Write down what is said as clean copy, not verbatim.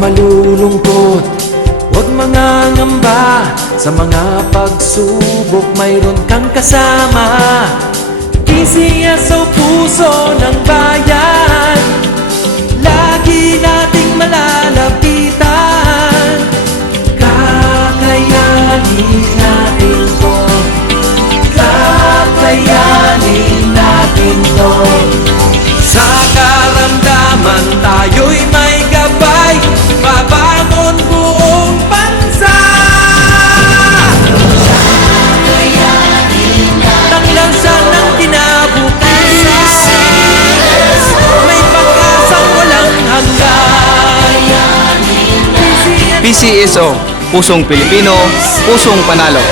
malulungkot, huwag mangangamba. Sa mga pagsubok mayroon kang kasama. PCSO, puso ng bayan, lagi nating malalapitan. Kakayanin natin to, kakayanin natin to. Sa karamdaman tayo'y may gabay, babangon buong bansa. Taklansan ng kinabukasan, may pag-asang walang hanggan. PCSO, pusong Pilipino, pusong panalo.